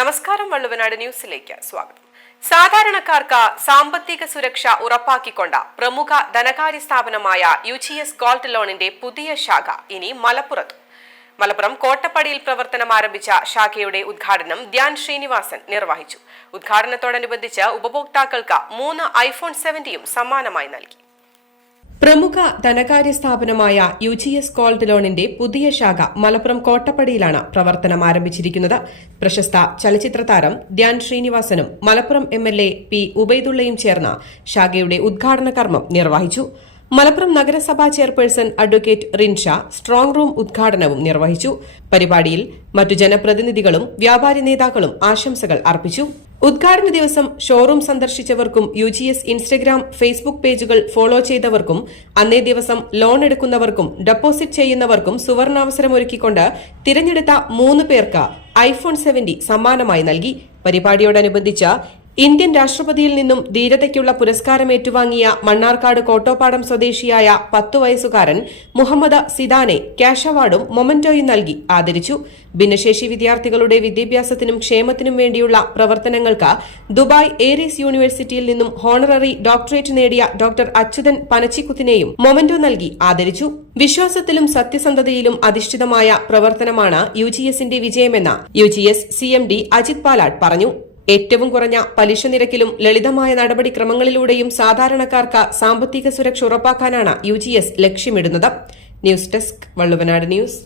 നമസ്കാരം വള്ളുവനാട് ന്യൂസിലേക്ക് സ്വാഗതം. സാധാരണക്കാർക്ക് സാമ്പത്തിക സുരക്ഷ ഉറപ്പാക്കിക്കൊണ്ട പ്രമുഖ ധനകാര്യ സ്ഥാപനമായ യു ജി എസ് ഗോൾഡ് ലോണിന്റെ പുതിയ ശാഖ ഇനി മലപ്പുറത്ത്. മലപ്പുറം കോട്ടപ്പടിയിൽ പ്രവർത്തനം ആരംഭിച്ച ശാഖയുടെ ഉദ്ഘാടനം ധ്യാൻ ശ്രീനിവാസൻ നിർവഹിച്ചു. ഉദ്ഘാടനത്തോടനുബന്ധിച്ച് ഉപഭോക്താക്കൾക്ക് മൂന്ന് ഐഫോൺ സെവന്റിയും സമ്മാനമായി നൽകി. പ്രമുഖ ധനകാര്യ സ്ഥാപനമായ യു ജി എസ് ഗോൾഡ് ലോണിന്റെ പുതിയ ശാഖ മലപ്പുറം കോട്ടപ്പടിയിലാണ് പ്രവർത്തനം ആരംഭിച്ചിരിക്കുന്നത്. പ്രശസ്ത ചലച്ചിത്ര താരം Dhyan ശ്രീനിവാസനും Malappuram M L A P ഉബൈദുള്ളയും ചേർന്ന ശാഖയുടെ ഉദ്ഘാടന കർമ്മം നിർവഹിച്ചു. മലപ്പുറം നഗരസഭാ chairperson advocate Rinsha strong room ഉദ്ഘാടനവും നിർവഹിച്ചു. പരിപാടിയിൽ മറ്റു ജനപ്രതിനിധികളും വ്യാപാരി നേതാക്കളും ആശംസകൾ അർപ്പിച്ചു. ഉദ്ഘാടന ദിവസം showroom സന്ദർശിച്ചവർക്കും U G S Instagram Facebook പേജുകൾ ഫോളോ ചെയ്തവർക്കും അന്നേ ദിവസം ലോൺ എടുക്കുന്നവർക്കും ഡെപ്പോസിറ്റ് ചെയ്യുന്നവർക്കും സുവർണാവസരമൊരുക്കിക്കൊണ്ട് തിരഞ്ഞെടുത്ത മൂന്ന് പേർക്ക് ഐഫോൺ സെവന്റി സമ്മാനമായി നൽകി. പരിപാടിയോടനുബന്ധിച്ച് ഇന്ത്യൻ രാഷ്ട്രപതിയിൽ നിന്നും ധീരതയ്ക്കുള്ള പുരസ്കാരം ഏറ്റുവാങ്ങിയ മണ്ണാർക്കാട് കോട്ടോപ്പാടം സ്വദേശിയായ പത്തു വയസ്സുകാരൻ മുഹമ്മദ് സിദാനെ ക്യാഷ് അവാർഡും മൊമന്റോയും നൽകി ആദരിച്ചു. ഭിന്നശേഷി വിദ്യാർത്ഥികളുടെ വിദ്യാഭ്യാസത്തിനും ക്ഷേമത്തിനും വേണ്ടിയുള്ള പ്രവർത്തനങ്ങൾക്ക് ദുബായ് ഏരീസ് യൂണിവേഴ്സിറ്റിയിൽ നിന്നും ഹോണററി ഡോക്ടറേറ്റ് നേടിയ ഡോക്ടർ അച്യുതൻ പനച്ചിക്കുത്തിനെയും മൊമന്റോ നൽകി ആദരിച്ചു. വിശ്വാസത്തിലും സത്യസന്ധതയിലും അധിഷ്ഠിതമായ പ്രവർത്തനമാണ് യു ജി എസിന്റെ വിജയമെന്ന് U G S C M D Ajith Palat പറഞ്ഞു. ഏറ്റവും കുറഞ്ഞ പലിശ നിരക്കിലും ലളിതമായ നടപടിക്രമങ്ങളിലൂടെയും സാധാരണക്കാർക്ക് സാമ്പത്തിക സുരക്ഷ ഉറപ്പാക്കാനാണ് യു ലക്ഷ്യമിടുന്നത്. News desk Valluvanad news.